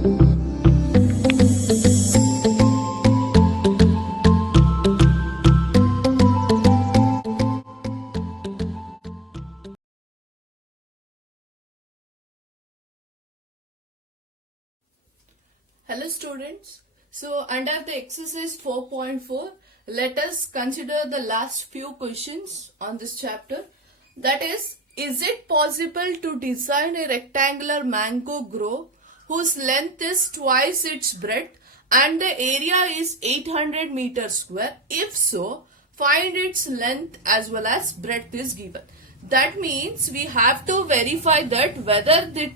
Hello students. So under the exercise 4.4, let us consider the last few questions on this chapter. That is it possible to design a rectangular mango grove whose length is twice its breadth and the area is 800 meters square? If so, find its length as well as breadth is given. That means we have to verify that whether the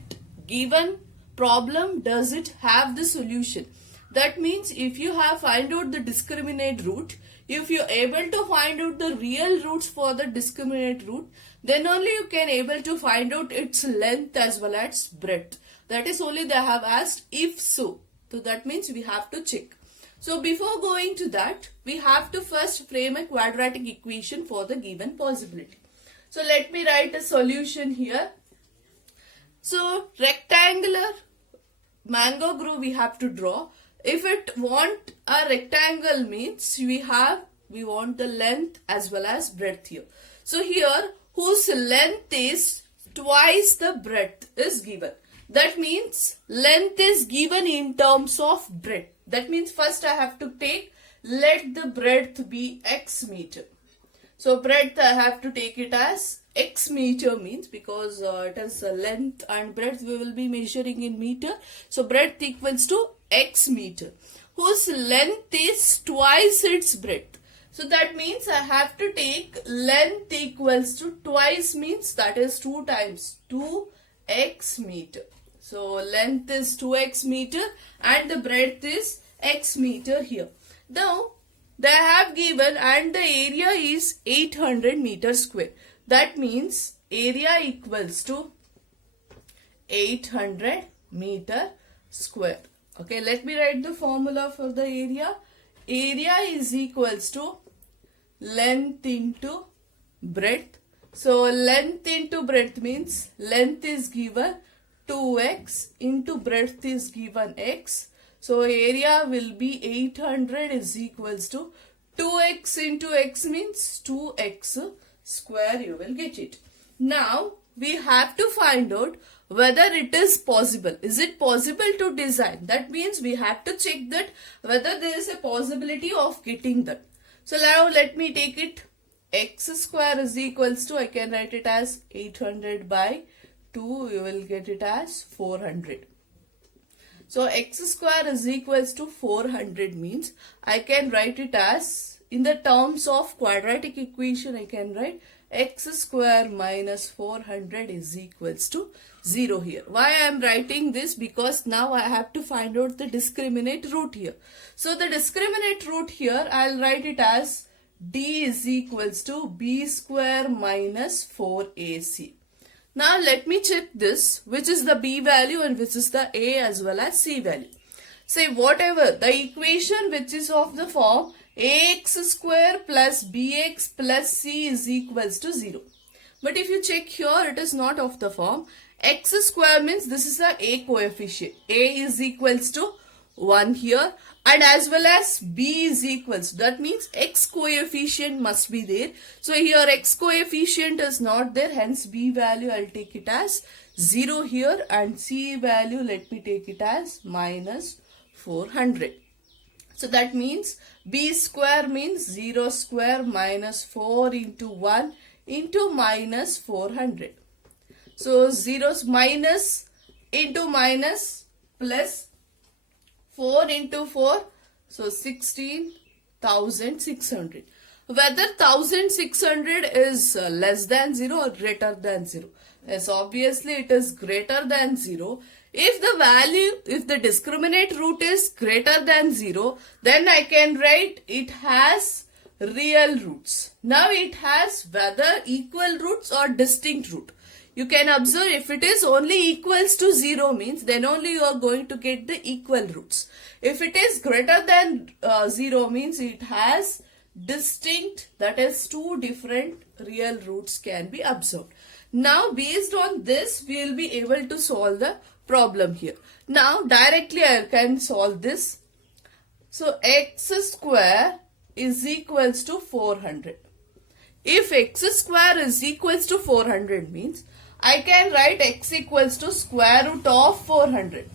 given problem does it have the solution. That means if you have find out the discriminant root, if you are able to find out the real roots for the discriminant root, then only you can able to find out its length as well as breadth. That is only they have asked if so. So that means we have to check. So before going to that, we have to first frame a quadratic equation for the given possibility. So let me write a solution here. So rectangular mango grove we have to draw. If it want a rectangle means we want the length as well as breadth here. So here whose length is twice the breadth is given. That means length is given in terms of breadth. That means first I have to take, let the breadth be x meter. So breadth I have to take it as x meter means because it is length and breadth we will be measuring in meter. So breadth equals to x meter whose length is twice its breadth. So that means I have to take length equals to twice means that is 2 times 2x meter. So length is 2x meter and the breadth is x meter here. Now they have given and the area is 800 meters square. That means area equals to 800 meter square. Okay, let me write the formula for the area. Area is equals to length into breadth. So length into breadth means length is given 2x into breadth is given x. So area will be 800 is equals to 2x into x means 2x square, you will get it. Now we have to find out whether it is possible. Is it possible to design? That means we have to check that whether there is a possibility of getting that. So now let me take it x square is equals to, I can write it as 800 by 2, you will get it as 400. So x square is equals to 400 means I can write it as, in the terms of quadratic equation, I can write x square minus 400 is equals to 0 here. Why I am writing this? Because now I have to find out the discriminant root here. So the discriminant root here, I will write it as d is equals to b square minus 4ac. Now let me check this, which is the b value and which is the a as well as c value. Say whatever the equation which is of the form ax square plus bx plus c is equals to 0. But if you check here, it is not of the form. X square means this is the a coefficient. A is equals to 1 here and as well as b is equals. That means x coefficient must be there. So here x coefficient is not there. Hence b value I will take it as 0 here and c value let me take it as minus 400. So that means b square means 0 square minus 4 into 1 into minus 400. So 0 minus into minus plus 4 into 4. So 16,600. Whether 1600 is less than 0 or greater than 0. Yes, obviously it is greater than 0. If the value, if the discriminant root is greater than 0, then I can write it has real roots. Now it has whether equal roots or distinct root. You can observe if it is only equals to 0 means then only you are going to get the equal roots. If it is greater than 0 means it has distinct, that is 2 different real roots can be observed. Now based on this we will be able to solve the problem here. Now directly I can solve this. So x square is equals to 400. If x square is equals to 400 means I can write x equals to square root of 400.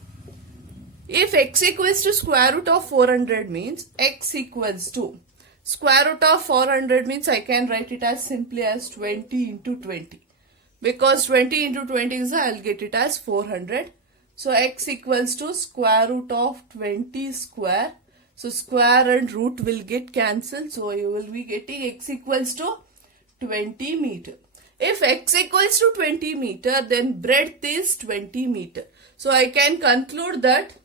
If x equals to square root of 400 means x equals to square root of 400 means I can write it as simply as 20 into 20. Because 20 into 20 is, I'll get it as 400. So x equals to square root of 20 square. So square and root will get cancelled. So you will be getting x equals to 20 meter. If x equals to 20 meter, then breadth is 20 meter. So I can conclude that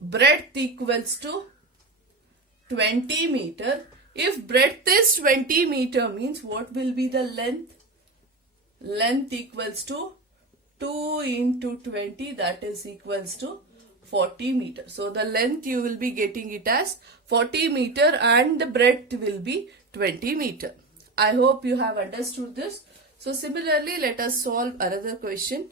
breadth equals to 20 meter. If breadth is 20 meter means what will be the length? Length equals to 2 into 20, that is equals to 40 meter. So the length you will be getting it as 40 meter and the breadth will be 20 meter. I hope you have understood this. So similarly, let us solve another question.